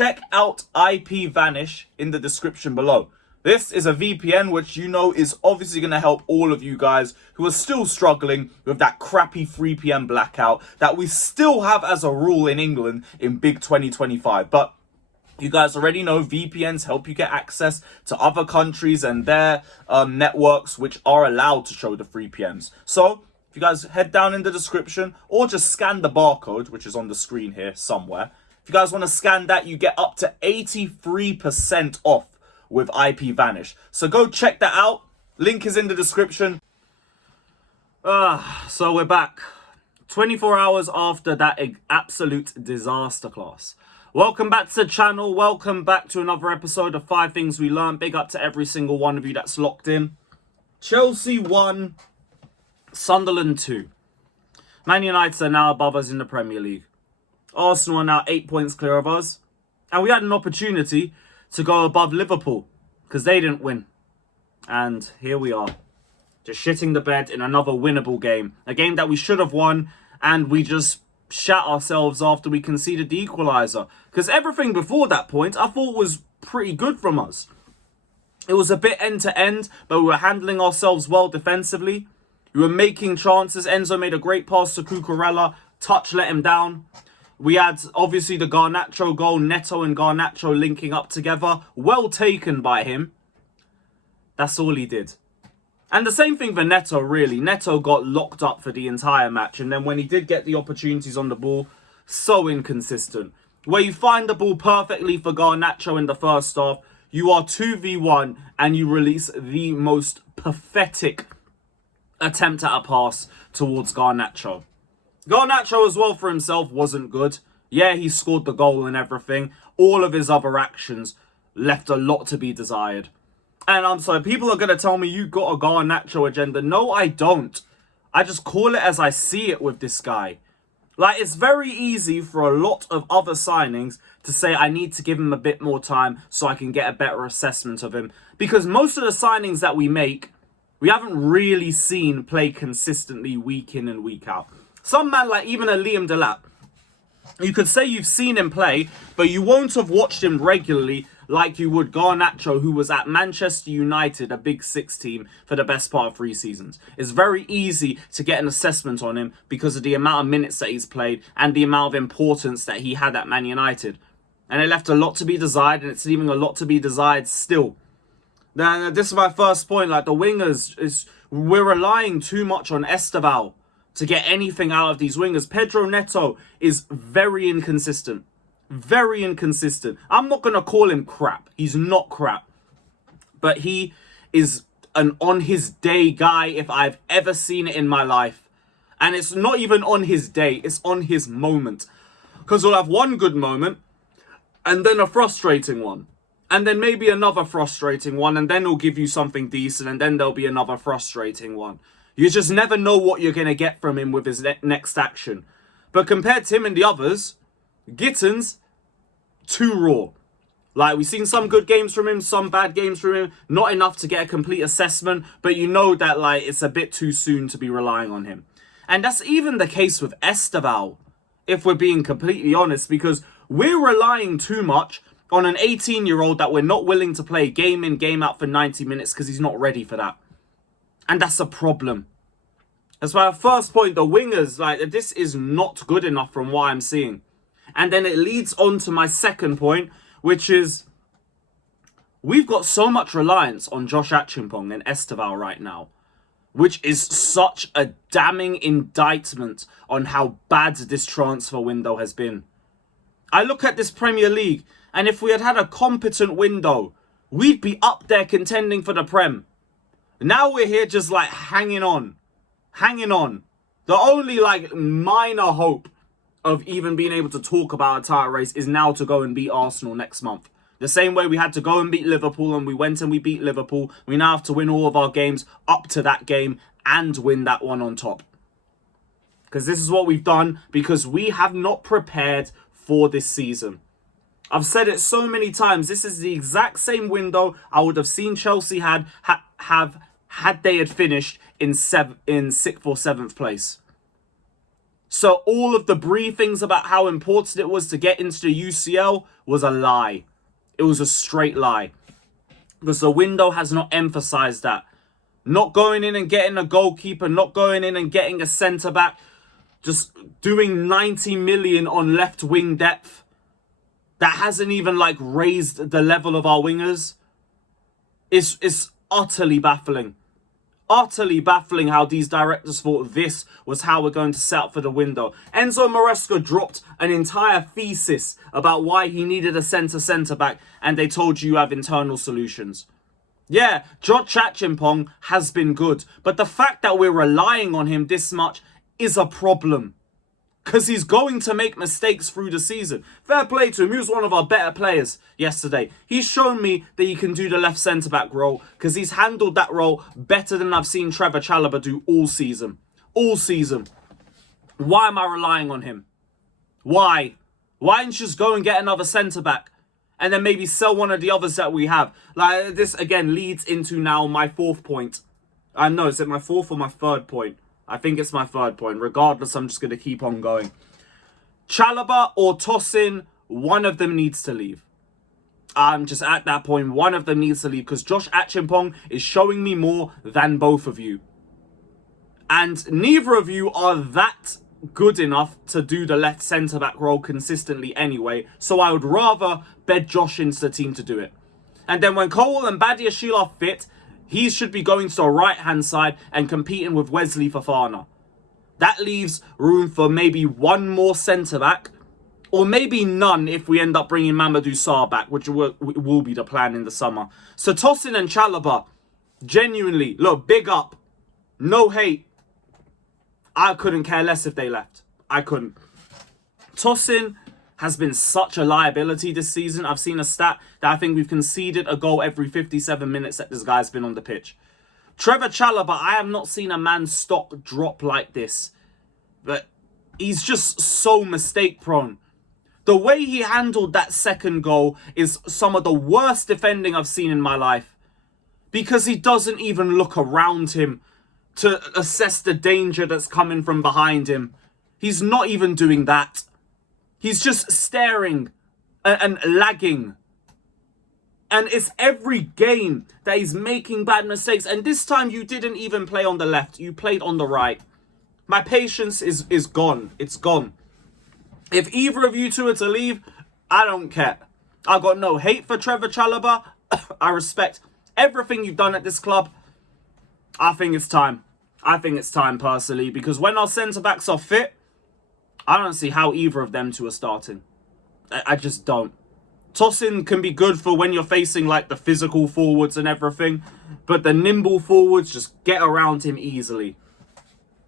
check out IPVanish in the description below. This is a VPN which you know is obviously going to help all of you guys who are still struggling with that crappy 3 PM blackout that we still have as a rule in England in big 2025. But you guys already know VPNs help you get access to other countries and their networks which are allowed to show the 3 PMs. So if you guys head down in the description or just scan the barcode, which is on the screen here somewhere. If you guys want to scan that, you get up to 83% off with IPVanish. So go check that out. Link is in the description. So we're back. 24 hours after that absolute disaster class. Welcome back to the channel. Welcome back to another episode of 5 Things We Learned. Big up to every single one of you that's locked in. Chelsea 1, Sunderland 2. Man United are now above us in the Premier League. Arsenal are now 8 points clear of us. And we had an opportunity to go above Liverpool because they didn't win. And here we are, just shitting the bed in another winnable game. A game that we should have won, and we just shat ourselves after we conceded the equaliser. Because everything before that point I thought was pretty good from us. It was a bit end-to-end, but we were handling ourselves well defensively. We were making chances. Enzo made a great pass to Cucurella. Touch let him down. We had, obviously, the Garnacho goal. Neto and Garnacho linking up together. Well taken by him. That's all he did. And the same thing for Neto, really. Neto got locked up for the entire match. And then when he did get the opportunities on the ball, so inconsistent. Where you find the ball perfectly for Garnacho in the first half, you are 2v1 and you release the most pathetic attempt at a pass towards Garnacho. Garnacho as well for himself wasn't good. Yeah, he scored the goal and everything. All of his other actions left a lot to be desired. And I'm sorry, people are going to tell me you got a Garnacho agenda. No, I don't. I just call it as I see it with this guy. Like, it's very easy for a lot of other signings to say I need to give him a bit more time so I can get a better assessment of him. Because most of the signings that we make, we haven't really seen play consistently week in and week out. Some man like even a Liam Delap, you could say you've seen him play, but you won't have watched him regularly like you would Garnacho, who was at Manchester United, a Big Six team, for the best part of 3 seasons. It's very easy to get an assessment on him because of the amount of minutes that he's played and the amount of importance that he had at Man United. And it left a lot to be desired, and it's leaving a lot to be desired still. Now, this is my first point. Like, the wingers, we're relying too much on Esteval to get anything out of these wingers. Pedro Neto is very inconsistent. Very inconsistent. I'm not going to call him crap. He's not crap. But he is an on-his-day guy if I've ever seen it in my life. And it's not even on his day. It's on his moment. Because we'll have one good moment and then a frustrating one. And then maybe another frustrating one. And then he'll give you something decent. And then there'll be another frustrating one. You just never know what you're going to get from him with his next action. But compared to him and the others, Gittins, too raw. Like, we've seen some good games from him, some bad games from him. Not enough to get a complete assessment. But you know that, like, it's a bit too soon to be relying on him. And that's even the case with Esteval, if we're being completely honest. Because we're relying too much on an 18-year-old that we're not willing to play game in, game out for 90 minutes because he's not ready for that. And that's a problem. That's my first point. The wingers, like, this is not good enough from what I'm seeing. And then it leads on to my second point, which is we've got so much reliance on Josh Achimpong and Esteval right now, which is such a damning indictment on how bad this transfer window has been. I look at this Premier League, and if we had had a competent window, we'd be up there contending for the Prem. Now we're here just like hanging on. Hanging on. The only like minor hope of even being able to talk about a title race is now to go and beat Arsenal next month. The same way we had to go and beat Liverpool, and we went and we beat Liverpool. We now have to win all of our games up to that game and win that one on top. Because this is what we've done, because we have not prepared for this season. I've said it so many times. This is the exact same window I would have seen Chelsea had they had finished in 6th or 7th place. So all of the briefings about how important it was to get into the UCL was a lie. It was a straight lie. Because the window has not emphasized that. Not going in and getting a goalkeeper, not going in and getting a centre-back, just doing 90 million on left wing depth. That hasn't even like raised the level of our wingers. It's utterly baffling. Utterly baffling how these directors thought this was how we're going to set up for the window. Enzo Maresca dropped an entire thesis about why he needed a centre-back, and they told you have internal solutions. Yeah, Josh Achimpong has been good, but the fact that we're relying on him this much is a problem. Because he's going to make mistakes through the season. Fair play to him. He was one of our better players yesterday. He's shown me that he can do the left centre-back role. Because he's handled that role better than I've seen Trevor Chalobah do all season. All season. Why am I relying on him? Why? Why don't you just go and get another centre-back? And then maybe sell one of the others that we have. Like, this, again, leads into now my fourth point. I know, is it my fourth or my third point? I think it's my third point. Regardless, I'm just going to keep on going. Chalobah or Tosin, one of them needs to leave. I'm just at that point. One of them needs to leave because Josh Achimpong is showing me more than both of you. And neither of you are that good enough to do the left centre-back role consistently anyway. So I would rather bed Josh into the team to do it. And then when Cole and Badiashile are fit, he should be going to the right-hand side and competing with Wesley Fofana. That leaves room for maybe one more centre-back, or maybe none if we end up bringing Mamadou Sarr back, which will be the plan in the summer. So Tosin and Chalobah, genuinely, look, big up. No hate. I couldn't care less if they left. I couldn't. Tosin has been such a liability this season. I've seen a stat that I think we've conceded a goal every 57 minutes that this guy's been on the pitch. Trevor Chalobah, I have not seen a man's stock drop like this. But he's just so mistake prone. The way he handled that second goal is some of the worst defending I've seen in my life. Because he doesn't even look around him to assess the danger that's coming from behind him. He's not even doing that. He's just staring and lagging. And it's every game that he's making bad mistakes. And this time you didn't even play on the left. You played on the right. My patience is gone. It's gone. If either of you two are to leave, I don't care. I've got no hate for Trevor Chalobah. I respect everything you've done at this club. I think it's time. I think it's time personally. Because when our centre-backs are fit, I don't see how either of them two are starting. I just don't. Tosin can be good for when you're facing like the physical forwards and everything. But the nimble forwards just get around him easily.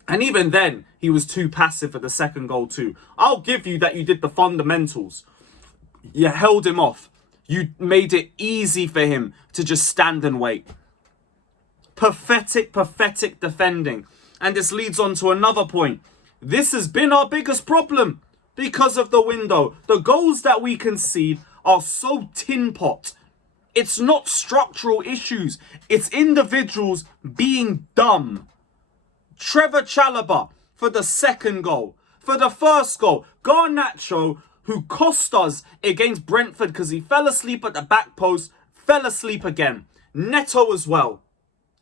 And even then, he was too passive for the second goal too. I'll give you that you did the fundamentals. You held him off. You made it easy for him to just stand and wait. Pathetic, pathetic defending. And this leads on to another point. This has been our biggest problem because of the window. The goals that we concede are so tin pot. It's not structural issues. It's individuals being dumb. Trevor Chalobah for the second goal. For the first goal, Garnacho, who cost us against Brentford because he fell asleep at the back post, fell asleep again. Neto as well.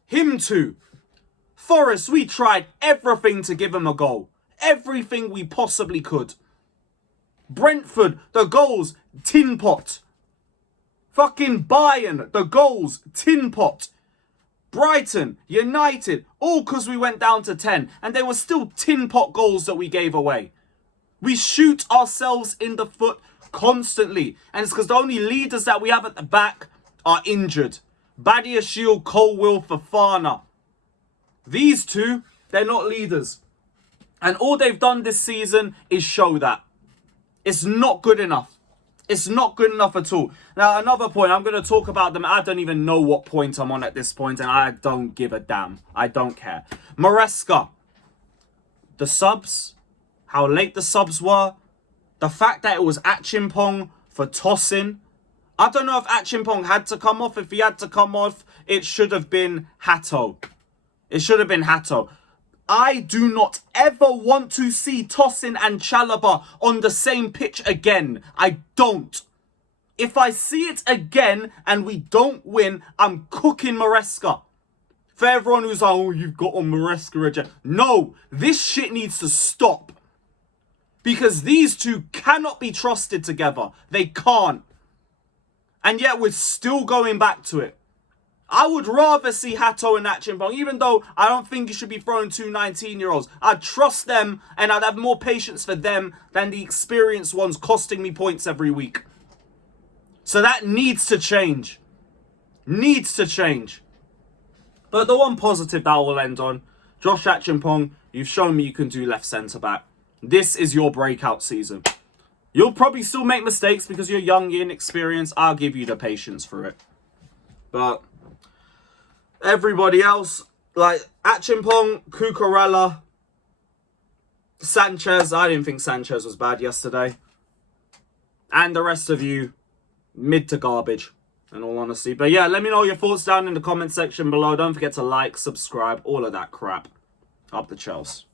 Him too. Forest, we tried everything to give him a goal. Everything we possibly could. Brentford, the goals, tin pot. Fucking Bayern, the goals, tin pot. Brighton, United, all because we went down to 10. And they were still tin pot goals that we gave away. We shoot ourselves in the foot constantly. And it's because the only leaders that we have at the back are injured. Badiashile, Colwill, Fofana. These two, they're not leaders. And all they've done this season is show that. It's not good enough. It's not good enough at all. Now, another point, I'm going to talk about them. I don't even know what point I'm on at this point, and I don't give a damn. I don't care. Maresca. The subs, how late the subs were, the fact that it was Achimpong for Tosin. I don't know if Achimpong had to come off. If he had to come off, it should have been Hato. It should have been Hato. I do not ever want to see Tosin and Chalobah on the same pitch again. I don't. If I see it again and we don't win, I'm cooking Maresca. For everyone who's like, oh, you've got on Maresca again. No, this shit needs to stop. Because these two cannot be trusted together. They can't. And yet we're still going back to it. I would rather see Hato and Achimpong, even though I don't think you should be throwing two 19-year-olds. I'd trust them and I'd have more patience for them than the experienced ones costing me points every week. So that needs to change. Needs to change. But the one positive that I will end on, Josh Achimpong, you've shown me you can do left centre-back. This is your breakout season. You'll probably still make mistakes because you're young, you're inexperienced. I'll give you the patience for it. But everybody else, like Achimpong, Cucurella, Sanchez. I didn't think Sanchez was bad yesterday. And the rest of you, mid to garbage, in all honesty. But yeah, let me know your thoughts down in the comment section below. Don't forget to like, subscribe, all of that crap. Up the Chels.